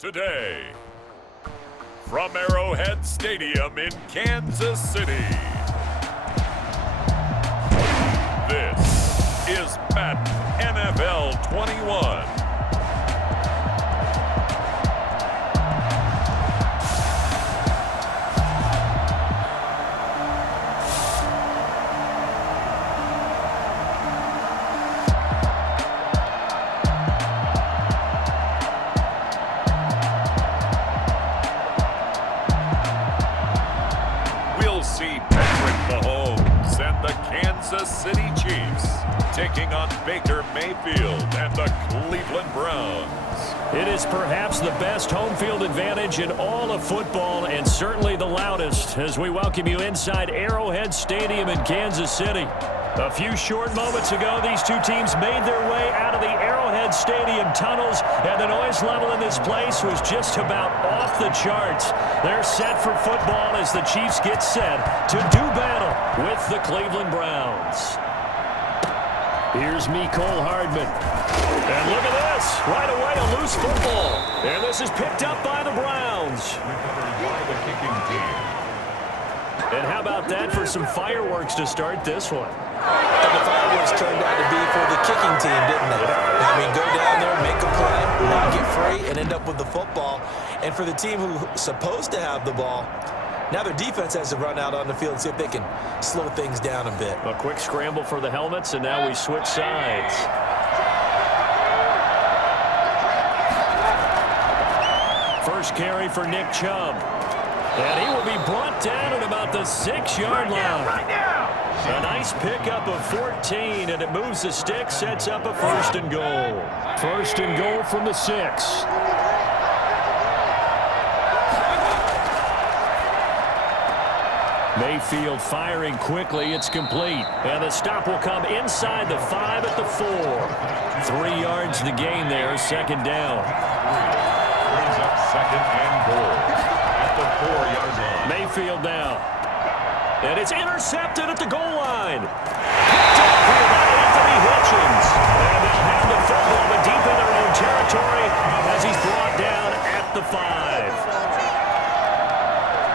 today. From Arrowhead Stadium in Kansas City, this is Madden NFL 21. Kansas City Chiefs taking on Baker Mayfield and the Cleveland Browns. It is perhaps the best home field advantage in all of football, and certainly the loudest, as we welcome you inside Arrowhead Stadium in Kansas City. A few short moments ago, these two teams made their way out of the Arrowhead Stadium tunnels, and the noise level in this place was just about off the charts. They're set for football as the Chiefs get set to do battle with the Cleveland Browns. Here's Mecole Hardman. And look at this. Right away, a loose football. And this is picked up by the Browns. And how about that for some fireworks to start this one? And the fireworks turned out to be for the kicking team, didn't they? I mean, go down there, make a play, not get free, and end up with the football. And for the team who's supposed to have the ball, now their defense has to run out on the field and see if they can slow things down a bit. A quick scramble for the helmets, and now we switch sides. First carry for Nick Chubb. And he will be brought down at about the 6-yard line. Right now. A nice pickup of 14, and it moves the stick, sets up a first and goal. First and goal from the 6. Mayfield firing quickly. It's complete. And the stop will come inside the 5 at the 4. 3 yards the gain there, second down. Brings up second and goal at the 4-yard line. Mayfield now. And it's intercepted at the goal line. Picked up here by Anthony Hitchens. And they'll have the football, but deep in their own territory as he's brought down at the 5.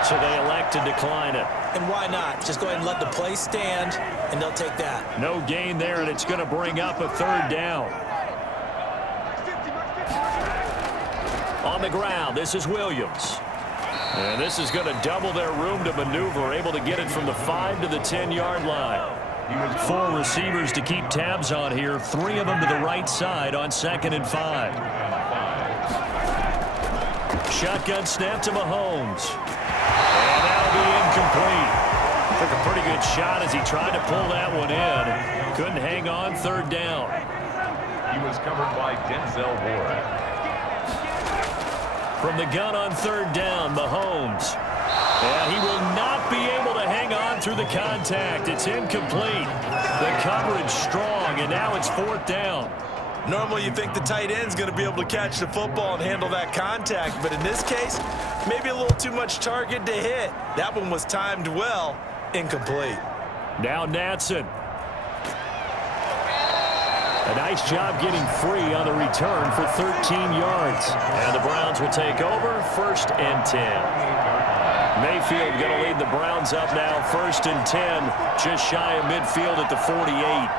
So they elect to decline it. And why not? Just go ahead and let the play stand, and they'll take that. No gain there, and it's going to bring up a third down. On the ground, this is Williams. And this is going to double their room to maneuver, able to get it from the 5 to the 10-yard line. 4 receivers to keep tabs on here, 3 of them to the right side on 2nd and 5. Shotgun snap to Mahomes. And that'll be incomplete. Took a pretty good shot as he tried to pull that one in. Couldn't hang on, third down. He was covered by Denzel Ward. From the gun on third down, Mahomes. And he will not be able to hang on through the contact. It's incomplete. The coverage strong, and now it's 4th down. Normally you think the tight end's going to be able to catch the football and handle that contact, but in this case, maybe a little too much target to hit. That one was timed well, incomplete. Now Natson. A nice job getting free on the return for 13 yards. And the Browns will take over, 1st and 10. Mayfield going to lead the Browns up now, 1st and 10, just shy of midfield at the 48.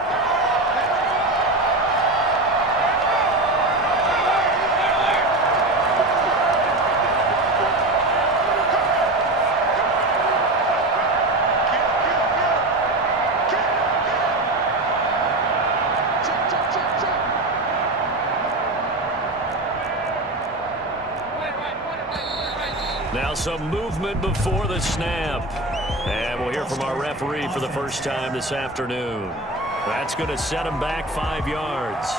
Now some movement before the snap. And we'll hear from our referee for the first time this afternoon. That's going to set him back 5 yards.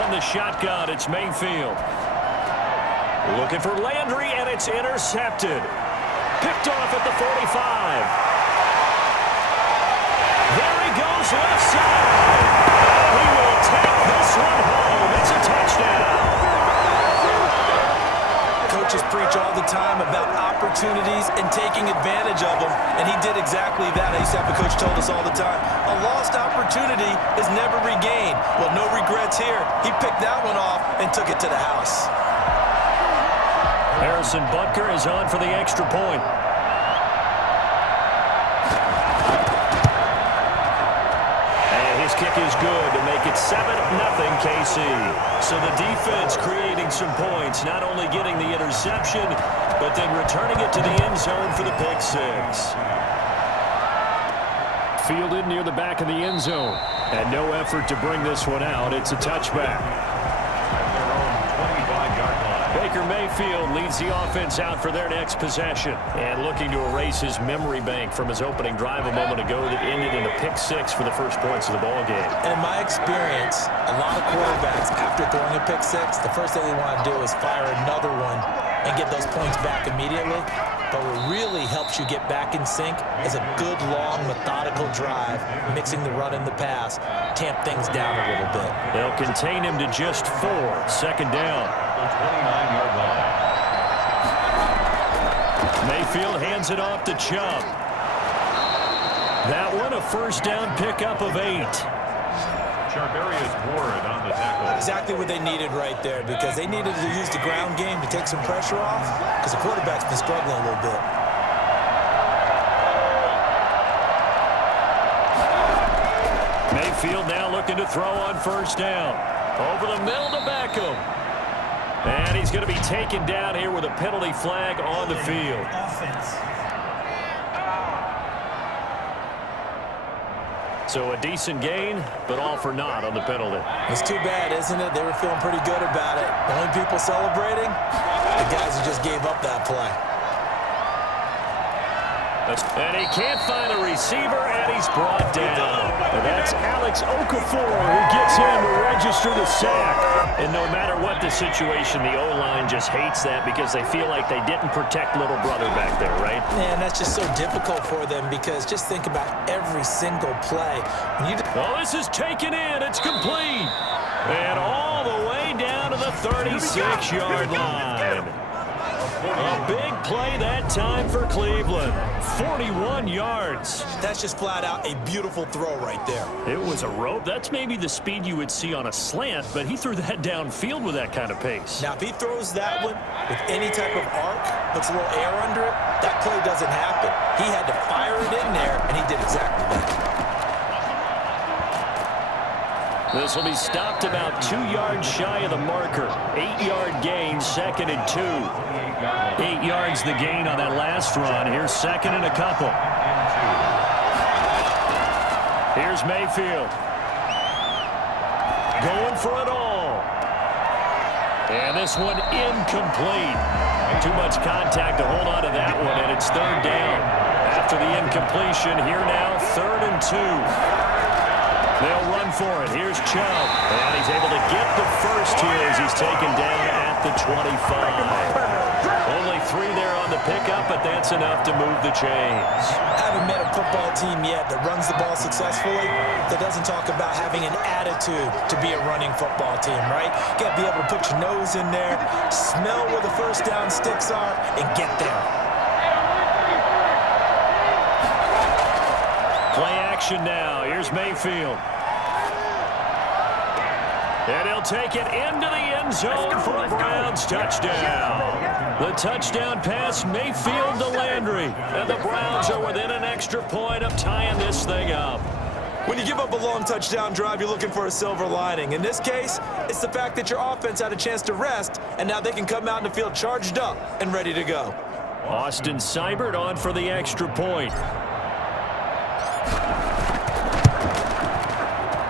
From the shotgun, it's Mayfield. Looking for Landry, and it's intercepted. Picked off at the 45. There he goes, left side. He will take this one home. It's a touchdown. Coaches preach all the time about opportunity. opportunities and taking advantage of them, and he did exactly that. I used to have a coach told us all the time, a lost opportunity is never regained. Well, no regrets here. He picked that one off and took it to the house. Harrison Butker is on for the extra point. And his kick is good to make it 7-0 KC. So the defense creating some points, not only getting the interception, but then returning it to the end zone for the pick six. Fielded near the back of the end zone. And no effort to bring this one out. It's a touchback. Baker Mayfield leads the offense out for their next possession. And looking to erase his memory bank from his opening drive a moment ago that ended in a pick six for the first points of the ball game. And in my experience, a lot of quarterbacks, after throwing a pick six, the first thing they want to do is fire another one and get those points back immediately. But what really helps you get back in sync is a good, long, methodical drive, mixing the run and the pass, tamp things down a little bit. They'll contain him to just 4. Second down. 29-yard line. Mayfield hands it off to Chubb. That one, a first down pickup of 8. Charvarius Ward on the tackle. Exactly what they needed right there, because they needed to use the ground game to take some pressure off, because the quarterback's been struggling a little bit. Mayfield now looking to throw on first down. Over the middle to Beckham. And he's going to be taken down here with a penalty flag on the field. So a decent gain, but all for naught on the penalty. It's too bad, isn't it? They were feeling pretty good about it. The only people celebrating, the guys who just gave up that play. And he can't find a receiver, and he's brought down. And that's Alex Okafor who gets in to register the sack. And no matter what the situation, the O-line just hates that because they feel like they didn't protect little brother back there, right? Man, that's just so difficult for them, because just think about every single play. Well, this is taken in. It's complete. And all the way down to the 36-yard line. A big play that time for Cleveland. 41 yards. That's just flat out a beautiful throw right there. It was a rope. That's maybe the speed you would see on a slant, but he threw that downfield with that kind of pace. Now, if he throws that one with any type of arc, puts a little air under it, that play doesn't happen. He had to fire it in there, and he did exactly that. This will be stopped about 2 yards shy of the marker. 8-yard gain, 2nd and 2. 8 yards the gain on that last run. Here's 2nd and a couple. Here's Mayfield. Going for it all. And this one incomplete. Too much contact to hold on to that one, and it's 3rd down. After the incompletion, here now, 3rd and 2. They'll run for it. Here's Chubb. And he's able to get the first here as he's taken down at the 25. Only 3 there on the pickup, but that's enough to move the chains. I haven't met a football team yet that runs the ball successfully that doesn't talk about having an attitude to be a running football team, right? You got to be able to put your nose in there, smell where the first down sticks are, and get there. Play action now. Here's Mayfield. And he'll take it into the end zone for a Browns touchdown. The touchdown pass, Mayfield to Landry. And the Browns are within an extra point of tying this thing up. When you give up a long touchdown drive, you're looking for a silver lining. In this case, it's the fact that your offense had a chance to rest, and now they can come out in the field charged up and ready to go. Austin Seibert on for the extra point.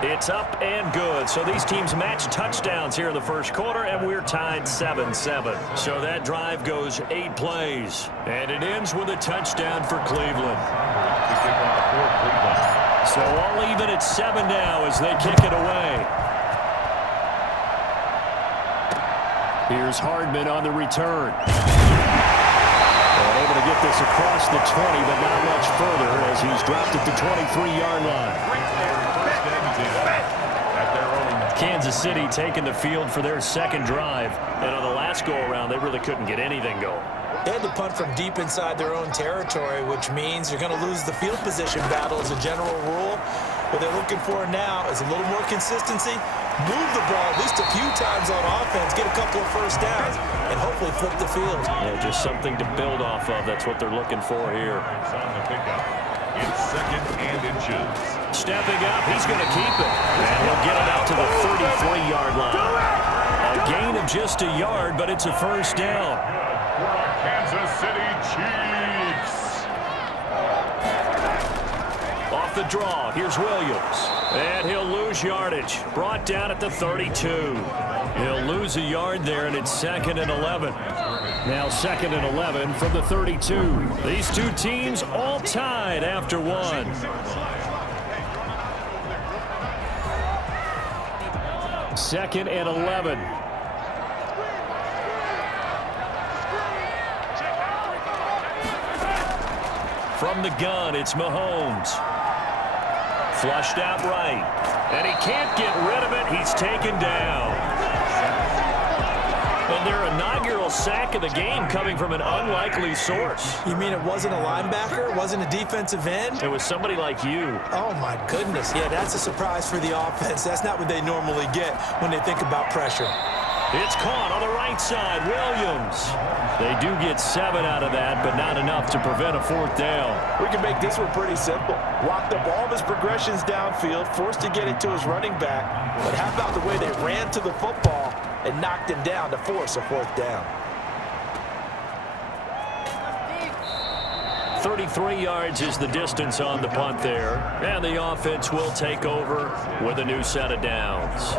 It's up and good. So these teams match touchdowns here in the first quarter, and we're tied 7-7. So that drive goes 8 plays, and it ends with a touchdown for Cleveland. So all even at 7 now as they kick it away. Here's Hardman on the return. And able to get this across the 20, but not much further as he's dropped at the 23-yard line. At their own Kansas City taking the field for their second drive. And on the last go-around, they really couldn't get anything going. They had to punt from deep inside their own territory, which means you're going to lose the field position battle as a general rule. What they're looking for now is a little more consistency, move the ball at least a few times on offense, get a couple of first downs, and hopefully flip the field. Yeah, just something to build off of. That's what they're looking for here. It's 2nd and inches. Stepping up, he's going to keep it. And he'll get it out to the 33-yard line. A gain of just a yard, but it's a first down. For the Kansas City Chiefs. Off the draw, here's Williams. And he'll lose yardage. Brought down at the 32. He'll lose a yard there, and it's 2nd and 11. Now 2nd and 11 from the 32. These two teams all tied after one. Second and 11. From the gun, it's Mahomes. Flushed out right. And he can't get rid of it. He's taken down. And their inaugural sack of the game coming from an unlikely source. You mean it wasn't a linebacker? It wasn't a defensive end? It was somebody like you. Oh, my goodness. Yeah, that's a surprise for the offense. That's not what they normally get when they think about pressure. It's caught on the right side. Williams. They do get 7 out of that, but not enough to prevent a 4th down. We can make this one pretty simple. Locked up all of his progressions downfield, forced to get it to his running back. But how about the way they ran to the football and knocked him down to force a 4th down? 33 yards is the distance on the punt there. And the offense will take over with a new set of downs.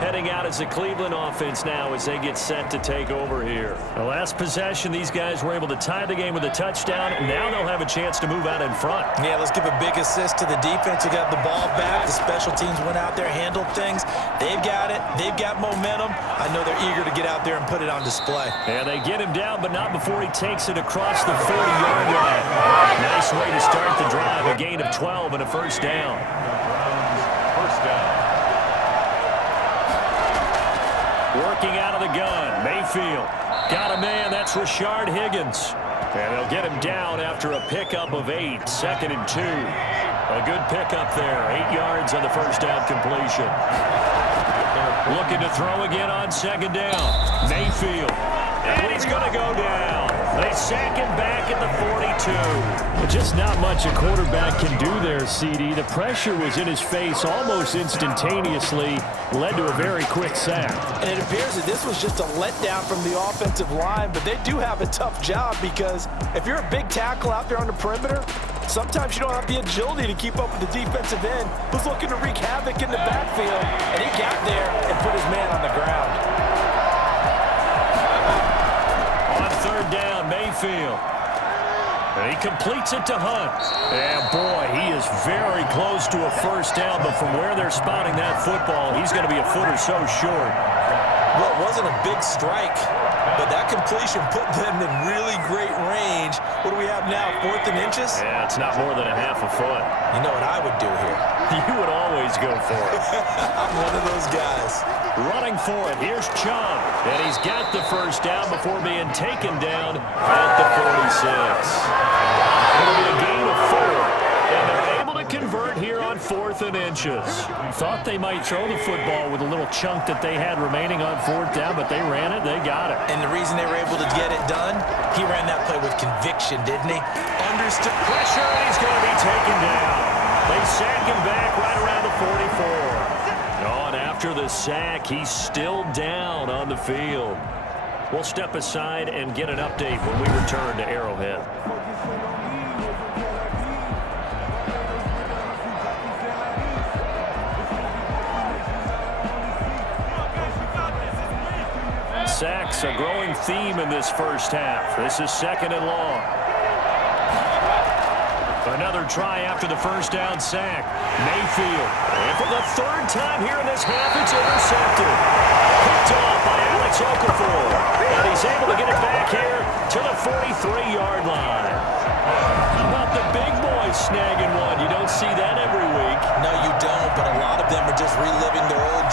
Heading out as the Cleveland offense now as they get set to take over here. The last possession, these guys were able to tie the game with a touchdown. And now they'll have a chance to move out in front. Yeah, let's give a big assist to the defense who got the ball back. The special teams went out there, handled things. They've got it. They've got momentum. I know they're eager to get out there and put it on display. And they get him down, but not before he takes it across the 40-yard line. Nice way to start the drive. A gain of 12 and a first down. First down. Working out of the gun, Mayfield. Got a man, that's Rashard Higgins. And they'll get him down after a pickup of 8, 2nd and 2. A good pickup there, 8 yards on the first down completion. Looking to throw again on 2nd down. Mayfield. And he's going to go down. They sack him back at the 42. Just not much a quarterback can do there, CD. The pressure was in his face almost instantaneously, led to a very quick sack. And it appears that this was just a letdown from the offensive line, but they do have a tough job because if you're a big tackle out there on the perimeter, sometimes you don't have the agility to keep up with the defensive end who's looking to wreak havoc in the backfield, and he got there and put his man on the ground. On 3rd down, Mayfield. And he completes it to Hunt. And boy, he is very close to a first down, but from where they're spotting that football, he's going to be a foot or so short. Well, it wasn't a big strike, but that completion put them in really great range. What do we have now, 4th and inches? Yeah, it's not more than a half a foot. You know what I would do here? You would always go for it. I'm one of those guys. Running for it, here's Chubb. And he's got the first down before being taken down at the 46. It'll be a gain of 4. And they're able to convert here on 4th and inches. Thought they might throw the football with a little chunk that they had remaining on 4th down, but they ran it, they got it. And the reason they were able to get it done, he ran that play with conviction, didn't he? Understood pressure, and he's going to be taken down. They sack him back right around the 44. Oh, and after the sack, he's still down on the field. We'll step aside and get an update when we return to Arrowhead. Sacks, a growing theme in this first half. This is 2nd and long. Another try after the first down sack. Mayfield. And for the 3rd time here in this half, it's intercepted. Picked off by Alex Okafor. And he's able to get it back here to the 43-yard line. How about the big boys snagging one? You don't see that every week. No, you don't, but a lot of them are just reliving their old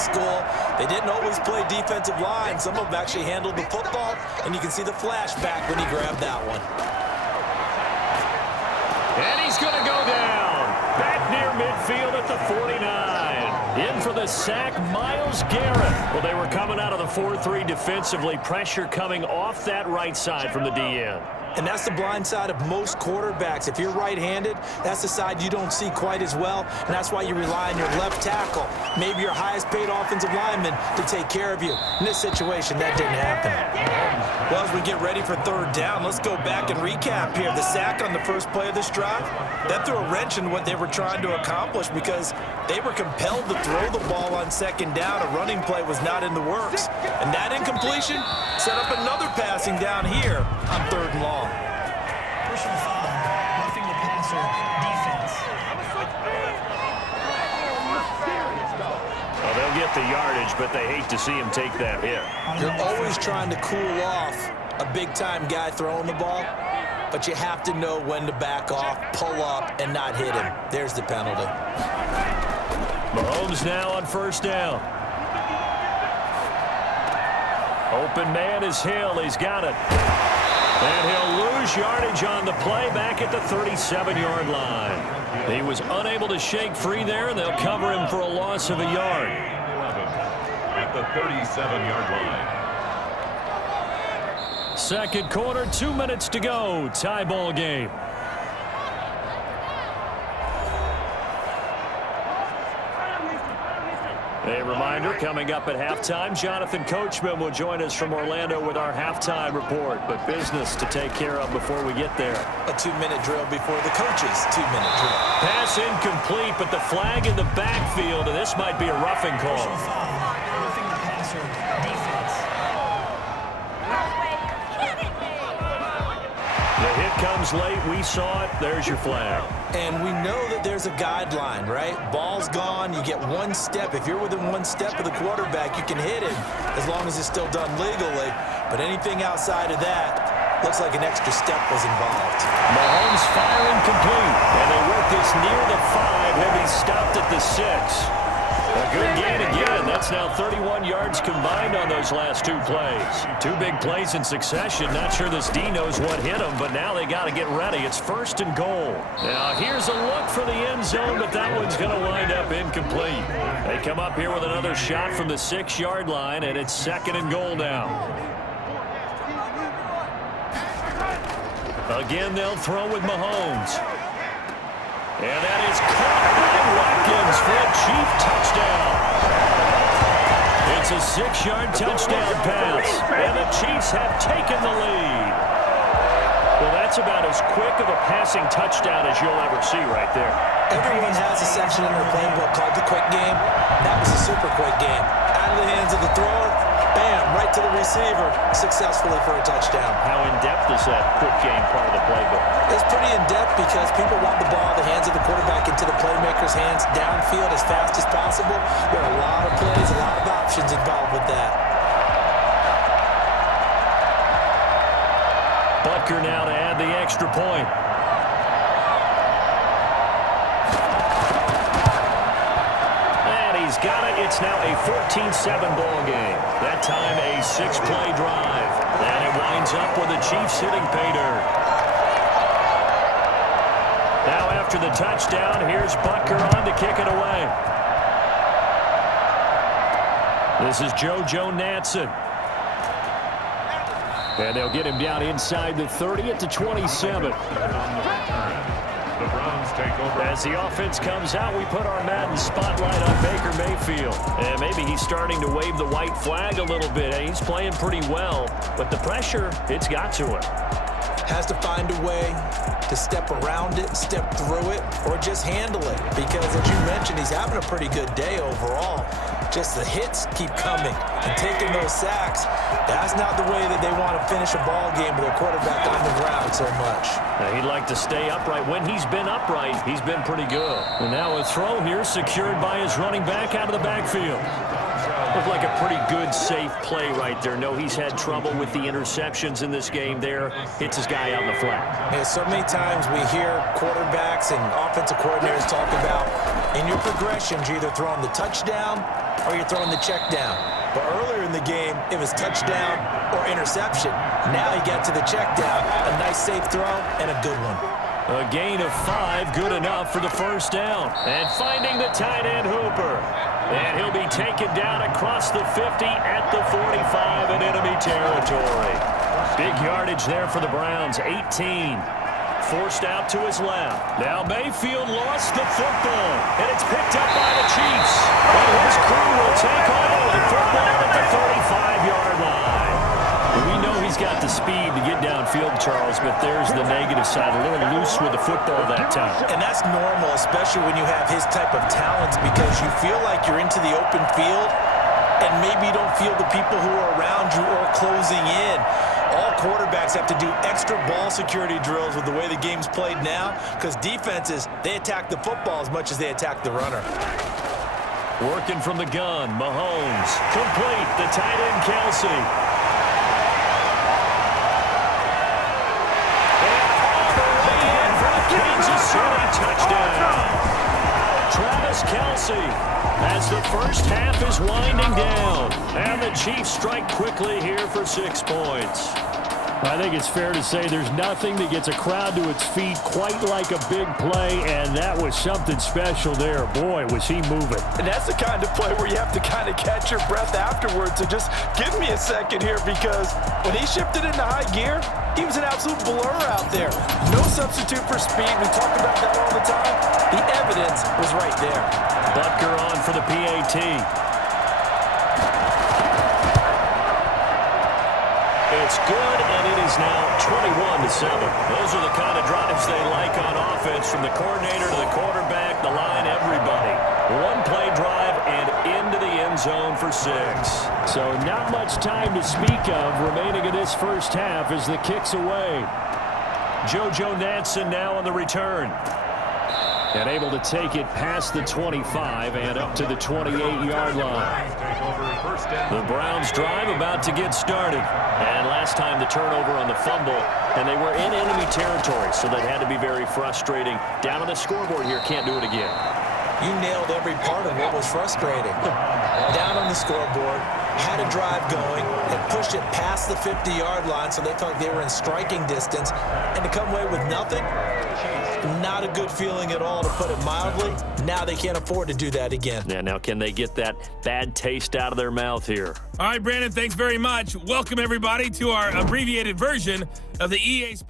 school, they didn't always play defensive line. Some of them actually handled the football, and you can see the flashback when he grabbed that one. And he's going to go down. Back near midfield at the 49. In for the sack, Myles Garrett. Well, they were coming out of the 4-3 defensively. Pressure coming off that right side from the DN. And that's the blind side of most quarterbacks. If you're right-handed, that's the side you don't see quite as well, and that's why you rely on your left tackle, maybe your highest-paid offensive lineman, to take care of you. In this situation, that didn't happen. Well, as we get ready for third down, let's go back and recap here. The sack on the first play of this drive, that threw a wrench in what they were trying to accomplish because they were compelled to throw the ball on second down. A running play was not in the works. And that incompletion set up another passing down here on third and long. Personal foul, roughing the passer, defense. Well, they'll get the yardage, but they hate to see him take that hit. You're always trying to cool off a big-time guy throwing the ball, but you have to know when to back off, pull up, and not hit him. There's the penalty. Mahomes now on first down. Open man is Hill. He's got it. And he'll lose yardage on the play back at the 37-yard line. He was unable to shake free there, and they'll cover him for a loss of a yard. At the 37-yard line. Second quarter, 2 minutes to go. Tie ball game. A reminder, coming up at halftime, Jonathan Coachman will join us from Orlando with our halftime report. But business to take care of before we get there. A 2-minute drill before the coach's 2-minute drill. Pass incomplete, but the flag in the backfield, and this might be a roughing call. Personal foul, roughing the passer, defense. The hit comes late. We saw it. There's your flag. And we know that there's a guideline, right? Ball's gone. You get one step. If you're within one step of the quarterback, you can hit him as long as it's still done legally. But anything outside of that looks like an extra step was involved. Mahomes firing complete. And they work this near the 5. He'll be stopped at the 6. A good gain again. That's now 31 yards combined on those last 2 plays. 2 big plays in succession. Not sure this D knows what hit him, but now they got to get ready. It's first and goal. Now here's a look for the end zone, but that one's going to wind up incomplete. They come up here with another shot from the 6-yard line, and it's second and goal now. Again, they'll throw with Mahomes. And that is caught by Watkins for a Chief touchdown. It's a 6-yard touchdown pass, and the Chiefs have taken the lead. Well, that's about as quick of a passing touchdown as you'll ever see right there. Everyone has a section in their playbook called the quick game. That was a super quick game. Out of the hands of the thrower, bam, right to the receiver, successfully for a touchdown. How in-depth is that quick game part of the playbook? It's pretty in-depth because people want the ball in the hands of the quarterback into the playmaker's hands downfield as fast as possible. There are a lot of plays, a lot of options involved with that. Butker now to add the extra point. And he's got it. It's now a 14-7 ball game. That time a 6-play drive. And it winds up with the Chiefs hitting pay dirt. Now after the touchdown, here's Butker on to kick it away. This is JoJo Natson. And they'll get him down inside the 30 at the 27. The Browns take over. As the offense comes out, we put our Madden spotlight on Baker Mayfield. And maybe he's starting to wave the white flag a little bit. And he's playing pretty well. But the pressure, it's got to him. Has to find a way to step around it, step through it, or just handle it. Because as you mentioned, he's having a pretty good day overall. Just the hits keep coming and taking those sacks. That's not the way that they want to finish a ball game with their quarterback on the ground so much. Now, he'd like to stay upright. When he's been upright, he's been pretty good. And now a throw here secured by his running back out of the backfield. Looked like a pretty good, safe play right there. No, he's had trouble with the interceptions in this game there. Hits his guy out in the flat. Yeah, so many times we hear quarterbacks and offensive coordinators talk about, in your progressions, you're either throwing the touchdown or you're throwing the check down. But earlier in the game, it was touchdown or interception. Now he got to the check down, a nice safe throw, and a good one. A gain of 5, good enough for the first down. And finding the tight end Hooper. And he'll be taken down across the 50 at the 45 in enemy territory. Big yardage there for the Browns, 18. Forced out to his left. Now Mayfield lost the football, and it's picked up by the Chiefs. And his crew will take hold of the football at the 35-yard line. We know he's got the speed to get downfield, Charles, but there's the negative side. A little loose with the football that time. And that's normal, especially when you have his type of talents, because you feel like you're into the open field and maybe you don't feel the people who are around you or closing in. All quarterbacks have to do extra ball security drills with the way the game's played now, because defenses, they attack the football as much as they attack the runner. Working from the gun, Mahomes. Complete, the tight end Kelsey. Kansas City touchdown. Travis Kelsey as the first half is winding down. And the Chiefs strike quickly here for 6 points. I think it's fair to say there's nothing that gets a crowd to its feet quite like a big play, and that was something special there. Boy, was he moving. And that's the kind of play where you have to kind of catch your breath afterwards. So just give me a second here, because when he shifted into high gear, he was an absolute blur out there. No substitute for speed. We talk about that all the time. The evidence was right there. Butker on for the PAT. It's good, and it is now 21-7. Those are the kind of drives they like on offense, from the coordinator to the quarterback, the line, everybody. One-play drive and into the end zone for 6. So not much time to speak of remaining in this first half as the kick's away. JoJo Natson now on the return. And able to take it past the 25 and up to the 28-yard line. The Browns drive about to get started. And last time the turnover on the fumble, and they were in enemy territory, so that had to be very frustrating. Down on the scoreboard here, can't do it again. You nailed every part of what was frustrating. Down on the scoreboard, had a drive going, and pushed it past the 50-yard line, so they felt they were in striking distance, and to come away with nothing, not a good feeling at all, to put it mildly. Now they can't afford to do that again. Yeah, now can they get that bad taste out of their mouth here? All right, Brandon, thanks very much. Welcome, everybody, to our abbreviated version of the EA Sports